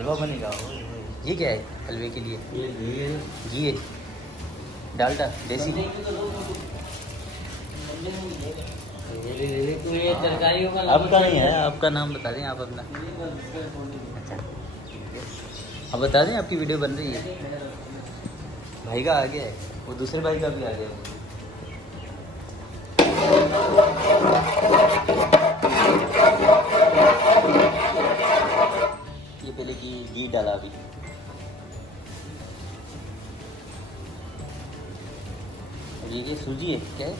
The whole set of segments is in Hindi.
हलवा बनेगा। ये क्या है हलवे के लिए? ये घी है ना, घी है, डालडा देसी। आपका नहीं है, आपका नाम बता दें आप अपना। अच्छा अब बता दें, आपकी वीडियो बन रही है। भाई का आ गया है, वो दूसरे भाई का भी आ गया। ये पहले घी डाला अभी। ये सूजी है क्या है?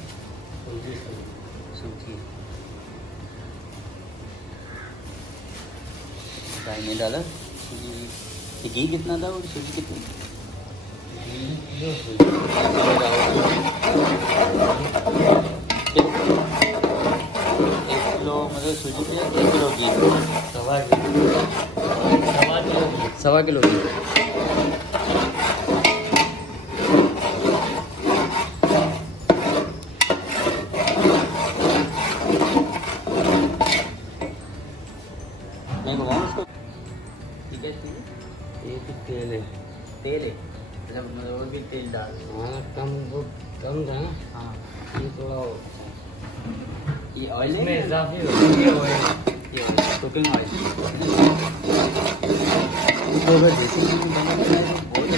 सूजी भाई ने डाला सूजी। ये घी कितना था और सूजी कितनी? 1 किलो मतलब सूजी पे 1 किलो घी। 1.25 किलो घी। मैं घुमाऊँ उसको? ठीक है ठीक है। एक तेल है, तेल है, अच्छा मतलब और भी तेल डाल। हाँ कम था ना। हाँ ये थोड़ा ये ऑयल है, इजाफी ये ऑयल कुकिंग ऑयल। तो अगर देसी घी में बना तो बहुत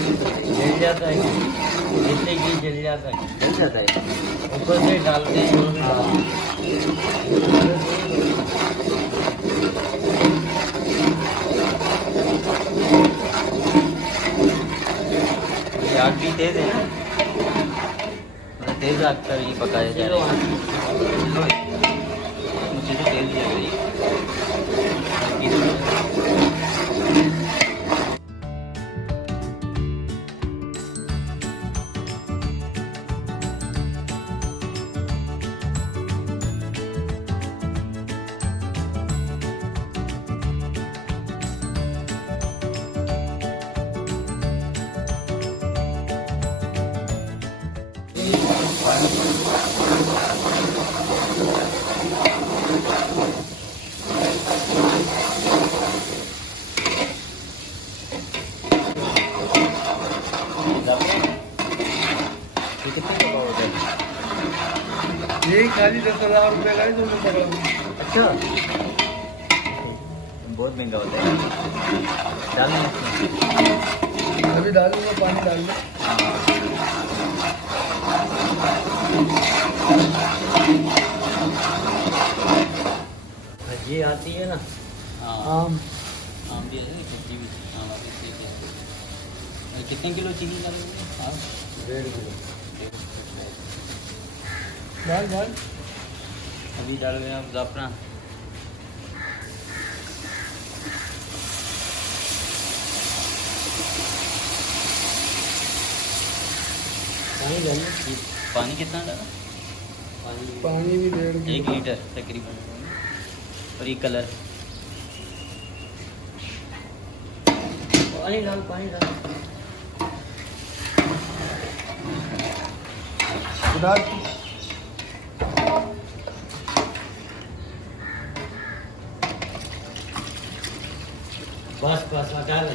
जल जाता है, जितने घी जल जाता है, जल जाता है। ऊपर से डालते हैं। हाँ आग भी तेज है ना, मतलब तेज आग पर ये पकाया जा रहा है। मुझे तो तेज लग रही है। ये खाली 10,000 रुपये का ही तुमने पकड़ा। अच्छा बहुत महंगा होता है। डालना इसमें अभी डालूंगा, पानी डाल दो। ये आती है ना आम भी है, सब्जी भी आम भी ठीक है। कितने किलो चीनी डालोगे आप? 1.5 किलो। डाल अभी डाल रहे हैं आप ज़ाफ़रान। पानी डाल। पानी कितना डाला? पानी भी 1.5 1 लीटर तकरीबन। और ये कलर पानी डाल बस हटा ले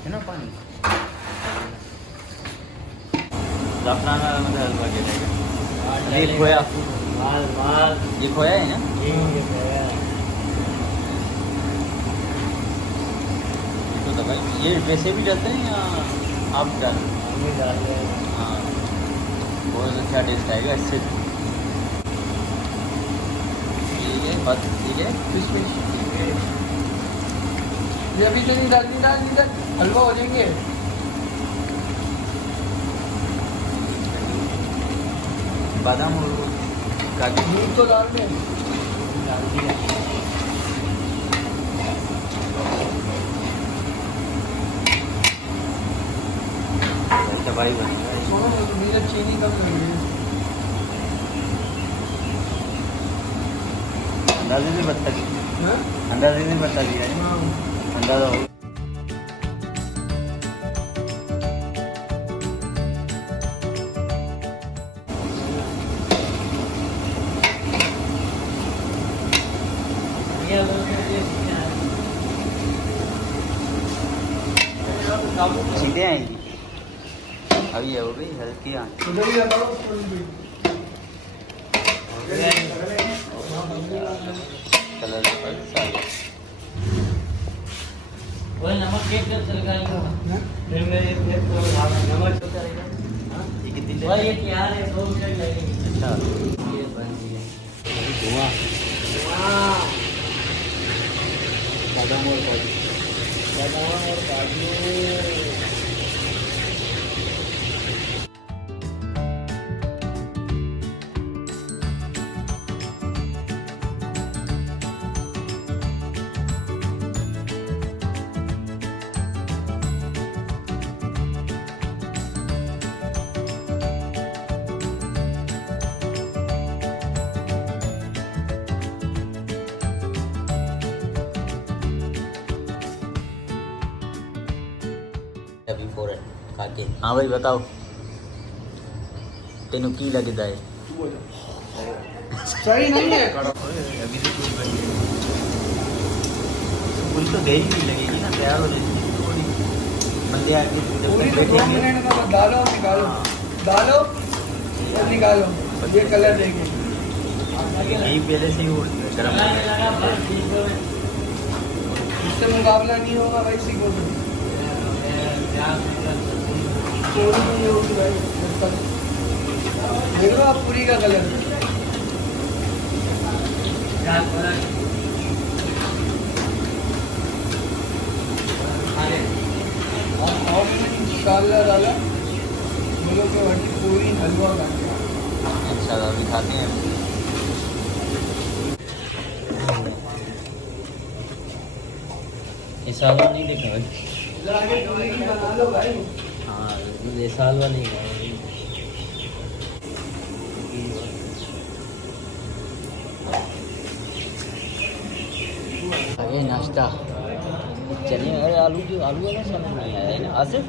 है ना पानी। ज़ाफ़रान वाला मतलब हलवा कहलाएगा। ये खोया, ये खोया है ना। तो दवाई ये वैसे भी डालते हैं या आप डाल? हाँ बहुत अच्छा टेस्ट आएगा इससे। ठीक है बस, ठीक है ये अभी तो नहीं डाल हलवा हो जाएंगे। बादाम और काजू दूध तो डाल दिया। दवाई बनेगा। चीनी कम कर अंदाजे से बता दिया, अंदाजे से बता दिया है। अंदाजा हो। सीधे आएंगी अभी है वो भी हल्की आँच। उधर ही लगाओ कलर पर सारे वो नमक केक का चलगा फिर मेरे प्लेट को नमक तो करेगा। ये कितनी देर भाई ये तैयार है 2 मिनट लगेंगे। अच्छा ये बन गया। धुआं वाह बादाम और काजू। बादाम और काजू। अभी फोर खा के हाँ भाई बताओ तेनों की लगता है सही नहीं है अभी तो पूरी तो देर ही नहीं लगेगी ना तैयार हो जाएगी थोड़ी बंदे आके पूरी तो 2 मिनट में डालो निकालो डालो और निकालो ये कलर देंगे घी पहले से ही वो गर्म हो गया। इससे मुकाबला नहीं होगा भाई सीखो तो पूरी नहीं होगी भाई देख लो आप पूरी का कलर और इंशाल्लाह डाला बोलो कि वही पूरी हलवा बन गया। इंशाल्लाह अभी खाते हैं ये सालवा नहीं देखा भाई। इधर आगे पूरी की बना लो भाई हाँ ये सालवा नहीं है। अरे नाश्ता चलिए अरे आलू वाला समझ नहीं आया है ना आसिफ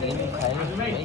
लेकिन खाए भाई